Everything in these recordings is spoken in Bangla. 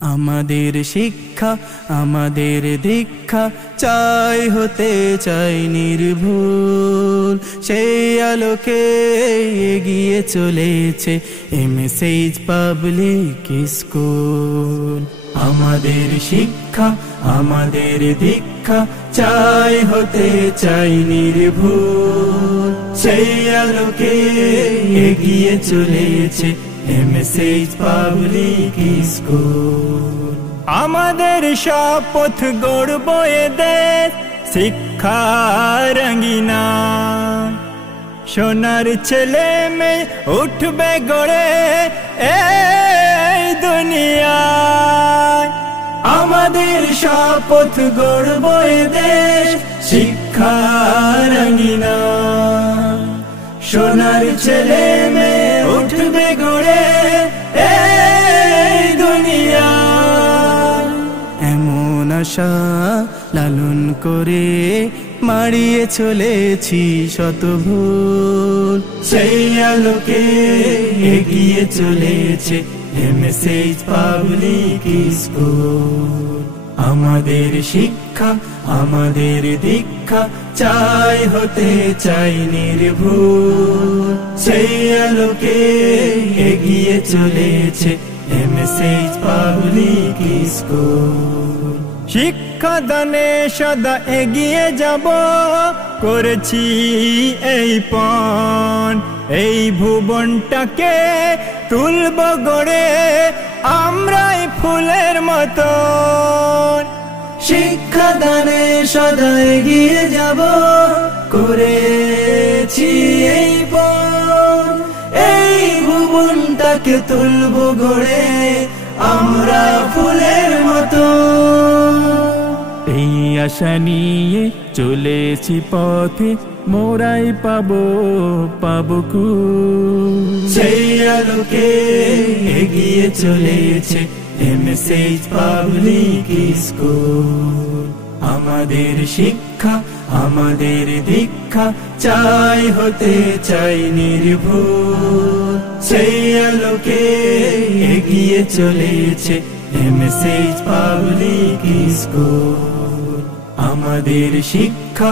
আমাদের শিক্ষা আমাদের দীক্ষা চাই হতে চাই নির্ভুল, সেই আলোকে এগিয়ে চলেছে এমএসএইচ পাবলিক স্কুল। আমাদের শিক্ষা আমাদের দীক্ষা চাই হতে চাই নির্ভুল, সেই আলোকে এগিয়ে চলেছে এমএসএইচ পাবলিক স্কুল। আমাদের শপথ গড়ব এ দেশ শিক্ষা রঙিনা, সোনার ছেলে মেয়ে উঠবে গড়ে এই দুনিয়ায়। আমাদের শপথ গড়ব এ দেশ শিক্ষা রঙিনা, সোনার ছেলে মেয়ে উঠবে গড়ে এই দুনিয়া। এমন আশা লালন করে মারিয়ে চলেছি শত ভুল, সেই আলোকে এগিয়ে চলেছে এমএসএইচ পাবলিক স্কুল। আমাদের শিক্ষা আমাদের দীক্ষা চাই হতে চাই নির্ভুল, সেই আলোকে এগিয়ে চলেছে এমএসএইচ পাবলিক স্কুল। শিক্ষাদানে সদা এগিয়ে যাব করেছি এই পণ, এই ভুবনটাকে তুলব গড়ে আমরাই ফুলের মতন। শিক্ষাদানে সদা এগিয়ে যাব করেছি এই পণ, এই ভুবনটাকে তুলব গড়ে আমরা ফুলের মতো। এই আশা নিয়ে চলেছি পথে মোরাই পাবো সেই আলোকে এগিয়ে চলেছে এমএসএইচ পাবলিক স্কুল। আমাদের শিক্ষা আমাদের দীক্ষা চাই হতে চাই নির্ভুল, সেই আলোকে এগিয়ে চলেছে এমএসএইচ পাবলিক স্কুল। আমাদের শিক্ষা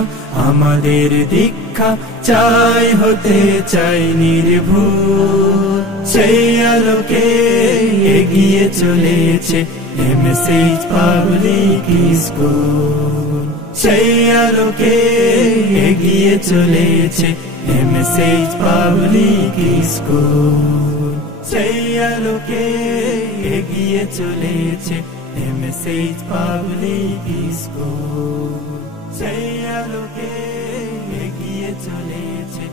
আমাদের দীক্ষা চাই হতে চাই নির্ভুল, সেই আলোকে এগিয়ে চলেছে এমএসএইচ পাবলিক স্কুল। সেই আলোকে এগিয়ে চলেছে এমএসএইচ পাবলিক স্কুল। সেই আলোকে এগিয়ে চলেছে এমএসএইচ পাবলিক স্কুল। সেই আলোকে এগিয়ে চলেছে